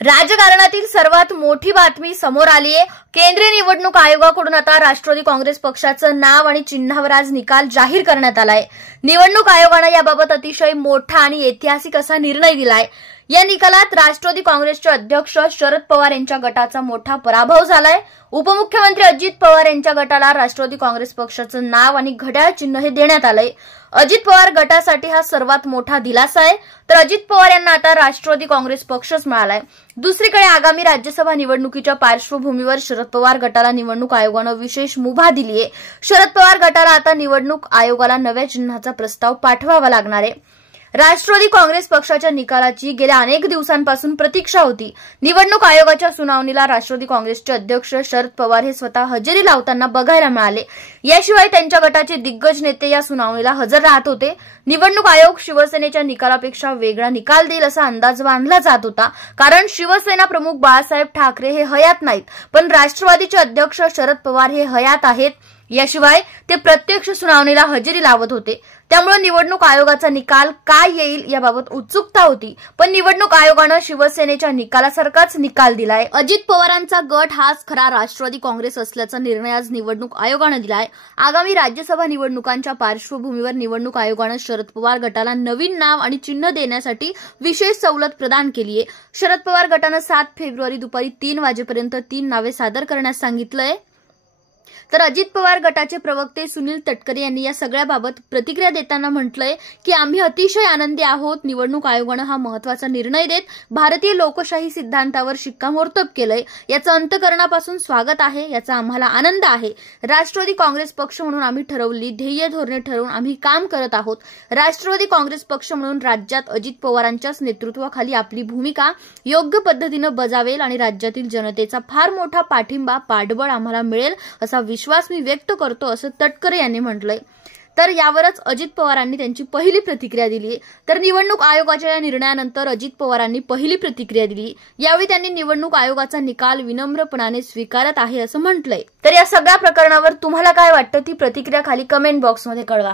राजकारणातील सर्वात मोठी बातमी समोर आली आहे। केंद्रीय निवडणूक आयोगाकडून आता राष्ट्रवादी काँग्रेस पक्षाचं नाव आणि चिन्हावर आज निकाल जाहीर करण्यात आलाय। निवडणूक आयोगाने याबाबत अतिशय मोठा आणि ऐतिहासिक असा निर्णय दिलाय। या निकालात राष्ट्रवादी काँग्रेसचे अध्यक्ष शरद पवार यांच्या गटाचा मोठा पराभव झालाय। उपमुख्यमंत्री अजित पवार यांच्या गटाला राष्ट्रवादी काँग्रेस पक्षाचं नाव आणि घड्याळ चिन्ह हे देण्यात आलंय। अजित पवार गटासाठी हा सर्वात मोठा दिलासा आहे। तर अजित पवार यांना आता राष्ट्रवादी काँग्रेस पक्षच मिळालाय। दुसरीकडे आगामी राज्यसभा निवडणुकीच्या पार्श्वभूमीवर शरद पवार गटाला निवडणूक आयोगाने विशेष मुभा दिली आहे। शरद पवार गटाला आता निवडणूक आयोगाला नव्या चिन्हाचा प्रस्ताव पाठवावा लागणार आहे। राष्ट्रवादी काँग्रेस पक्षाच्या निकालाची गेल्या अनेक दिवसांपासून प्रतीक्षा होती। निवडणूक आयोगाच्या सुनावणीला राष्ट्रवादी काँग्रेसचे अध्यक्ष शरद पवार हे स्वतः हजेरी लावताना बघायला मिळाले। याशिवाय त्यांच्या गटाचे दिग्गज नेते या सुनावणीला हजर राहत होते। निवडणूक आयोग शिवसेनेच्या निकालापेक्षा वेगळा निकाल देईल असा अंदाज बांधला जात होता, कारण शिवसेना प्रमुख बाळासाहेब ठाकरे हे हयात नाहीत, पण राष्ट्रवादीचे अध्यक्ष शरद पवार हे हयात आहेत। याशिवाय ते प्रत्यक्ष सुनावणीला हजेरी लावत होते। त्यामुळे निवडणूक आयोगाचा निकाल काय येईल याबाबत उत्सुकता होती, पण निवडणूक आयोगाने शिवसेनेच्या निकालासारखाच निकाल दिलाय। अजित पवारांचा गट हाच खरा राष्ट्रवादी काँग्रेस असल्याचा निर्णय आज निवडणूक आयोगाने दिलाय। आगामी राज्यसभा निवडणुकांच्या पार्श्वभूमीवर निवडणूक आयोगाने शरद पवार गटाला नवीन नाव आणि चिन्ह देण्यासाठी विशेष सवलत प्रदान केली आहे। शरद पवार गटाने 7 फेब्रुवारी दुपारी 3 वाजेपर्यंत 3 नावे सादर करण्यास सांगितलंय। तर अजित पवार गटाचे प्रवक्ते सुनील तटकरे यांनी या सगळ्याबाबत प्रतिक्रिया देताना म्हटलंय की आम्ही अतिशय आनंदी आहोत। निवडणूक आयोगाने हा महत्त्वाचा निर्णय देत भारतीय लोकशाही सिद्धांतावर शिक्कामोर्तब केलंय। याचं अंतःकरणापासून स्वागत आहे, याचा आम्हाला आनंद आहे। राष्ट्रवादी काँग्रेस पक्ष म्हणून आम्ही ठरवली ध्येय धोरणे ठरवून आम्ही काम करत आहोत। राष्ट्रवादी काँग्रेस पक्ष म्हणून राज्यात अजित पवारांच्याच नेतृत्वाखाली आपली भूमिका योग्य पद्धतीने बजावेल आणि राज्यातील जनतेचा फार मोठा पाठिंबा पाठबळ आम्हाला मिळेल असा विश्वास मी व्यक्त करतो, असं तटकरे यांनी म्हटलंय। तर यावरच अजित पवारांनी त्यांची पहिली प्रतिक्रिया दिली। तर निवडणूक आयोगाच्या या निर्णयानंतर अजित पवारांनी पहिली प्रतिक्रिया दिली। यावेळी त्यांनी निवडणूक आयोगाचा निकाल विनम्रपणाने स्वीकारत आहे असं म्हटलंय। तर या सगळ्या प्रकरणावर तुम्हाला काय वाटतं ती प्रतिक्रिया खाली कमेंट बॉक्समध्ये कळवा।